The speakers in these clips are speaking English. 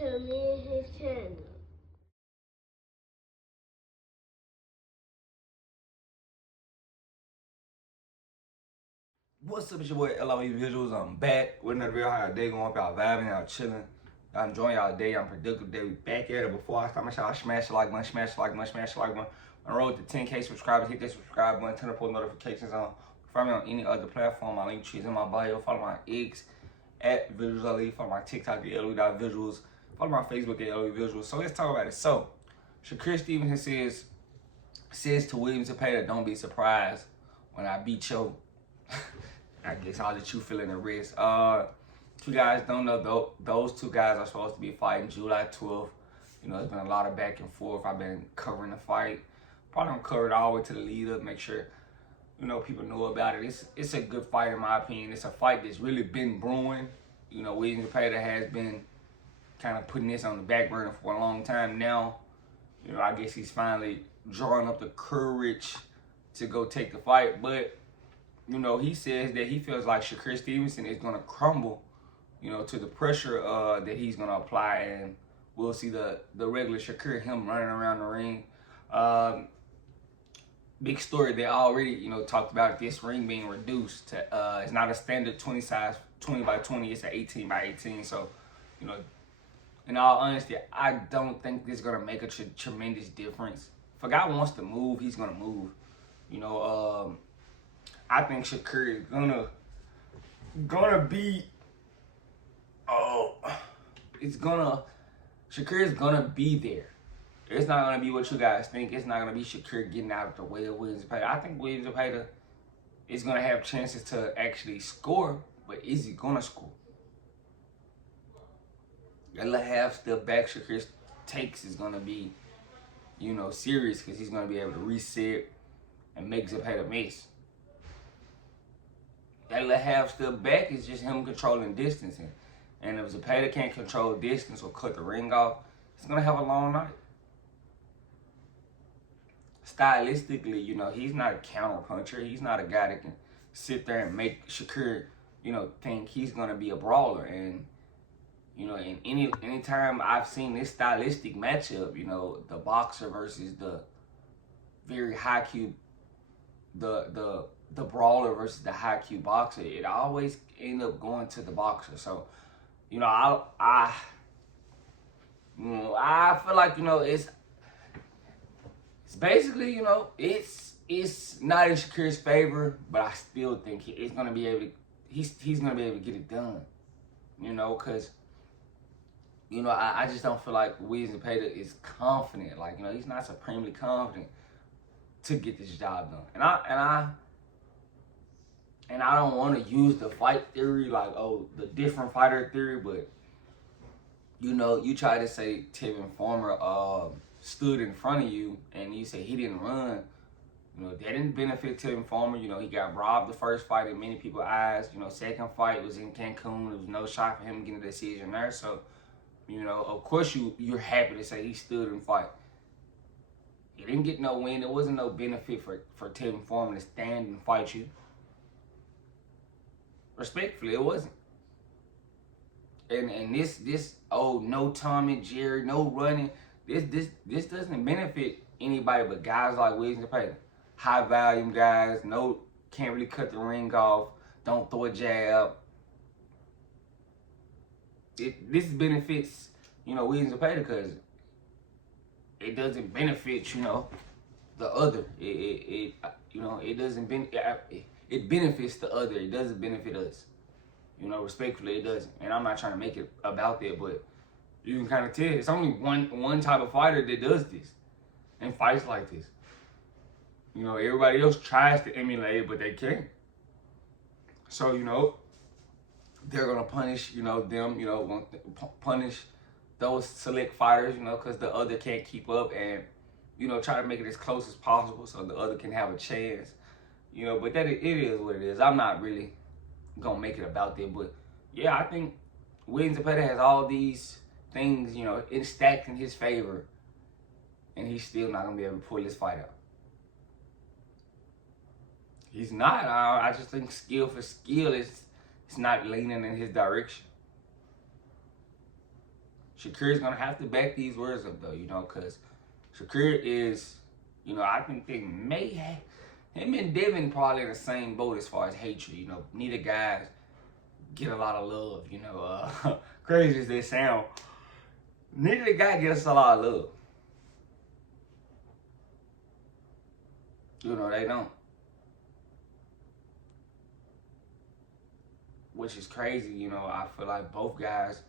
to me and his channel. What's up, it's your boy LOE Visuals. I'm back with another video. How y'all day going? Y'all vibing, y'all chilling. Y'all enjoying y'all day. I'm productive day. We back at it. Before I start my show, smash the like button, smash the like button, smash the like button. On the road to 10K subscribers. Hit that subscribe button, turn the post notifications on. Follow me on any other platform. My link tree is in my bio. Follow my X at Visuals LOE. Follow my TikTok at LOE.visuals. Follow my Facebook at LOE Visuals. So let's talk about it. So, Shakur Stevenson says to William Zepeda, don't be surprised when I beat your I guess I'll let you fill in the rest. You guys don't know, those two guys are supposed to be fighting July 12th. You know, there's been a lot of back and forth. I've been covering the fight. Probably gonna cover it all the way to the lead up, make sure, you know, people know about it. It's a good fight in my opinion. It's a fight that's really been brewing. You know, William Zepeda has been kind of putting this on the back burner for a long time now. You know, I guess he's finally drawing up the courage to go take the fight, but you know, he says that he feels like Shakur Stevenson is going to crumble, you know, to the pressure that he's going to apply, and we'll see the regular Shakur, him running around the ring. Big story, they already, you know, talked about this ring being reduced to, it's not a standard 20 size, 20 by 20, it's an 18 by 18, so, you know, in all honesty, I don't think this is going to make a tremendous difference. If a guy wants to move, he's going to move, you know, I think Shakur is gonna be Shakur is gonna be there. It's not gonna be what you guys think. It's not gonna be Shakur getting out of the way of William Zepeda. I think William Zepeda is gonna have chances to actually score, but is he gonna score? That little half step back Shakur takes is gonna be, you know, serious, because he's gonna be able to reset and make Zepeda miss. That little half step back is just him controlling distance. And if Zepeda can't control distance or cut the ring off, he's going to have a long night. Stylistically, you know, he's not a counter puncher. He's not a guy that can sit there and make Shakur, you know, think he's going to be a brawler. And, you know, in any time I've seen this stylistic matchup, you know, the boxer versus the very high Q, the brawler versus the high Q boxer, it always end up going to the boxer. So, you know, I feel like, you know, it's basically, you know, it's not in Shakur's favor, but I still think he's gonna be able to get it done. You know, because, you know, I just don't feel like William Zepeda is confident. Like, you know, he's not supremely confident to get this job done. And I don't want to use the fight theory, like, oh, the different fighter theory, but, you know, you try to say Tevin Farmer stood in front of you and you say he didn't run. You know, that didn't benefit Tevin Farmer. You know, he got robbed the first fight in many people's eyes. You know, second fight was in Cancun. There was no shot for him getting a decision there. So, you know, of course you're happy to say he stood and fight. He didn't get no win. There wasn't no benefit for Tevin Farmer to stand and fight you. Respectfully, it wasn't. And this no Tom and Jerry, no running. This doesn't benefit anybody but guys like William Zepeda. High volume guys, can't really cut the ring off, don't throw a jab. This benefits, you know, William Zepeda, because it doesn't benefit, you know, the other. You know, it doesn't it benefits the other. It doesn't benefit us. You know, respectfully, it doesn't. And I'm not trying to make it about that, but you can kind of tell it's only one type of fighter that does this and fights like this. You know, everybody else tries to emulate it, but they can't. So, you know, they're gonna punish, you know, them. You know, punish those select fighters. You know, because the other can't keep up, and, you know, try to make it as close as possible so the other can have a chance. You know, but it is what it is. I'm not really gonna make it about that, but yeah, I think William Zepeda has all these things, you know, stacked in his favor, and he's still not gonna be able to pull this fight out. He's not. I just think skill for skill it's not leaning in his direction. Shakur's gonna have to back these words up though, you know, cause Shakur is, you know, I think they may have him and Devin probably in the same boat as far as hatred. You know, neither guys get a lot of love. You know, crazy as they sound, neither guy gets a lot of love. You know, they don't. Which is crazy, you know. I feel like both guys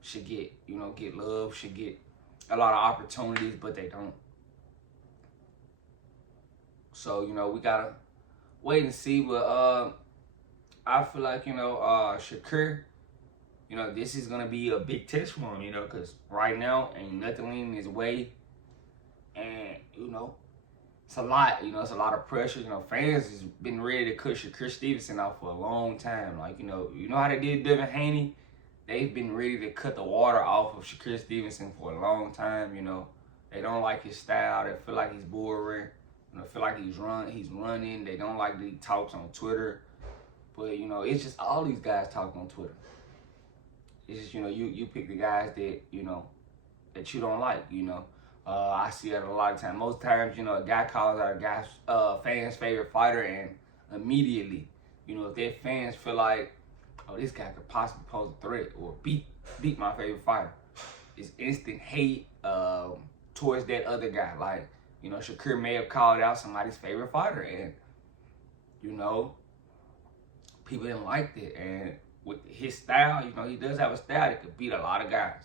should get, you know, get love, should get a lot of opportunities, but they don't. So, you know, we gotta wait and see. But I feel like, you know, Shakur, you know, this is gonna be a big test for him, you know, because right now ain't nothing in his way. And, you know, it's a lot, you know, it's a lot of pressure. You know, fans has been ready to cut Shakur Stevenson out for a long time. Like, you know how they did Devin Haney? They've been ready to cut the water off of Shakur Stevenson for a long time, you know. They don't like his style. They feel like he's boring. You know, feel like he's running. They don't like that he talks on Twitter. But, you know, it's just all these guys talk on Twitter. It's just, you know, you pick the guys that, you know, that you don't like, you know. I see that a lot of times. Most times, you know, a guy calls out a guy's fan's favorite fighter, and immediately, you know, if their fans feel like, oh, this guy could possibly pose a threat or beat my favorite fighter, it's instant hate towards that other guy. Like, you know, Shakur may have called out somebody's favorite fighter, and, you know, people didn't like it. And with his style, you know, he does have a style that could beat a lot of guys.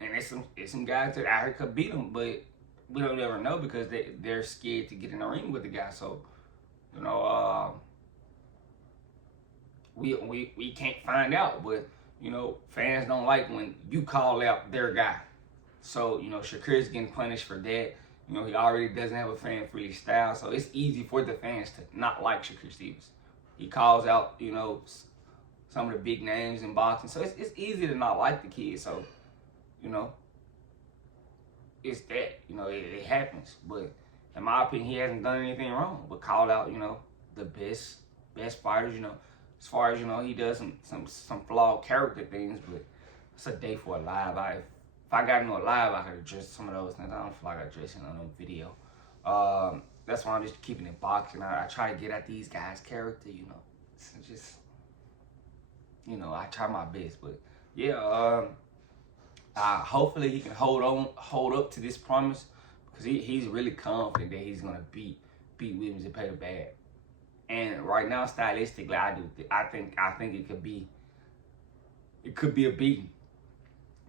And it's some guys that out here could beat him, but we don't ever know because they're scared to get in the ring with the guy. So, you know, we can't find out. But, you know, fans don't like when you call out their guy. So, you know, Shakur's getting punished for that. You know, he already doesn't have a fan-friendly style, so it's easy for the fans to not like Shakur Stevens. He calls out, you know, some of the big names in boxing, so it's easy to not like the kid. So, you know, it's that, you know, it happens. But in my opinion, he hasn't done anything wrong but call out, you know, the best fighters, you know. As far as, you know, he does some flawed character things, but it's a day for a live. If I got into a live, I could address some of those things. I don't feel like addressing on no video. That's why I'm just keeping it boxing. I try to get at these guys' character, you know. It's just, you know, I try my best. But yeah, hopefully he can hold up to this promise, because he's really confident that he's gonna beat Williams Zepeda bad. And right now, stylistically, I think it could be a beating,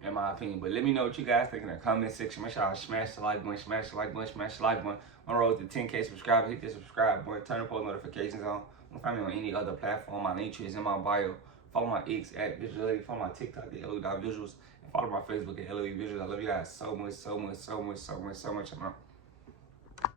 in my opinion. But let me know what you guys think in the comment section. Make sure y'all smash the like button, smash the like button, smash the like button. On the road to 10K subscribers, hit the subscribe button, turn the post notifications on. Don't find me on any other platform. My link tree is in my bio. Follow my X at Visuality. Follow my TikTok at LOE.visuals. And follow my Facebook at LOE Visuals. I love you guys so much, so much, so much, so much, so much. I'm out.